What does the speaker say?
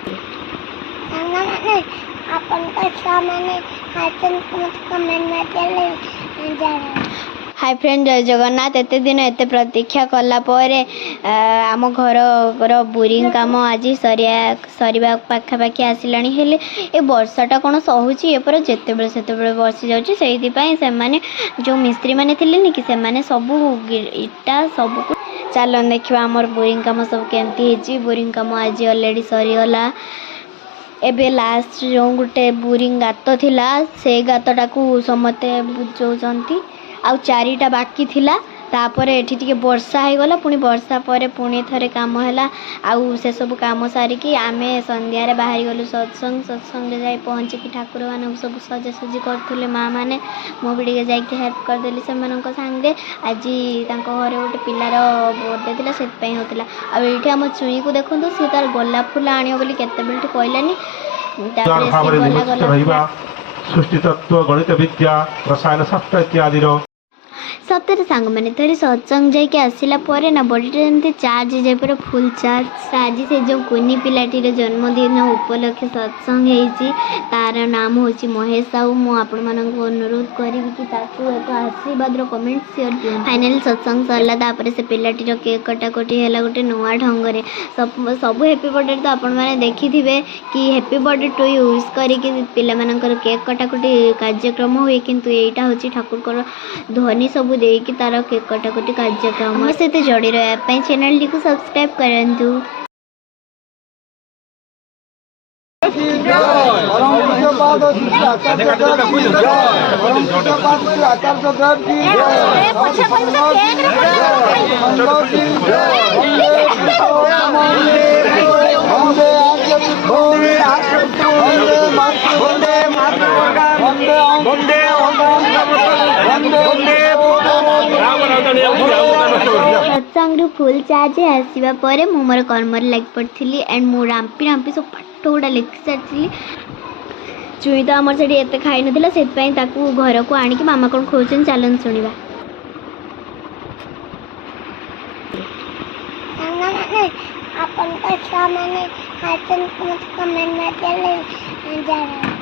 ସାଙ୍ଗମାନେ ଆପଣଙ୍କ ଛୁଆମାନେ ଖାଇଛନ୍ତି ମୋତେ କମେଣ୍ଟ ମାରିଦେଲେ ଜାଣେ। हाय फ्रेंड जय जगन्नाथ। एत दिन एत प्रतीक्षा कलापर आम घर बोरी कम आज सरिया पाखापाखि आसला हेले ए वर्षाटा कौन सहूची एपर जिते बड़े से बसी जाने जो मिस्त्री मैंने थे कि से सब इटा सब चलन देखा आमर बोरिंग कम सब केमती बोरिंग कम आज अलरेडी सरीगला। एबे लास्ट जो गोटे बोरिंग गात थिला से गातटा को समते बुझाउछंती आउ चारिटा बाकी थिला तापर एठी टिके वर्षा हो गला पुणी वर्षा पर पुणी थरे काम हैला आउ से सब काम सारिकी आमे संध्या रे बाहर गलु सत्संग रे जाई पहुंची कि ठाकुर मान सब सजासजी करथुले माँ माने मो भी टिके जाई हेल्प कर देली से मानक संगे। आज तांको घरे गोटे पिलार बर्थडे थिला सेत पई होतिला आ एठी हम चुई को देखंतु से तार गोलाप फूल आनियो बोली केते बेलटी कहलानी तापर से गला सृष्टि तत्व गणित विद्या रसायन शास्त्र इत्यादि सतरे सांग मैंने थोड़ी सत्संग जाके आसला ना बॉडीटा जमी चार्ज हो जाए फुल चार्ज। आज से जो कुनी पिलाटीर जन्मदिन उपलक्षे सत्संग होती तार नाम हूँ महेश साहू। मुझे अनुरोध करी कि एक आशीर्वाद कमेंट शेयर दियो। फाइनाली सत्संग सरला से पिलाटीर केक कटाकटी है गोटे नुआ ढंग सब हैप्पी बर्थडे तो आपण मैंने देखी थे कि हैप्पी बर्थडे टू यूज करके पिलाମାନଙ୍କର केक कटाकटी कार्यक्रम हुए किंतु एटा हूँ ठाकुर ध्वनि सब देकी तार केक कटाकटी कार्यक्रम सहित जोड़ी रहा चैनल टी सब्सक्राइब करंतु। सत्संग फुल चार्ज आसवा पर मु मोर कर्मर लग पड़ी एंड मु रांपी रांपी सब पाठ गुड़ा लिखि सारी चुई तो आमर से एत खाई नाला से घर को आणिक मामा कौन खोजन चलन शुणा। ସାଙ୍ଗମାନେ ଆପଣଙ୍କ ଛୁଆମାନେ ଖାଇଛନ୍ତି ମୋତେ କମେଣ୍ଟ ମାରିଦେଲେ ଜାଣେ।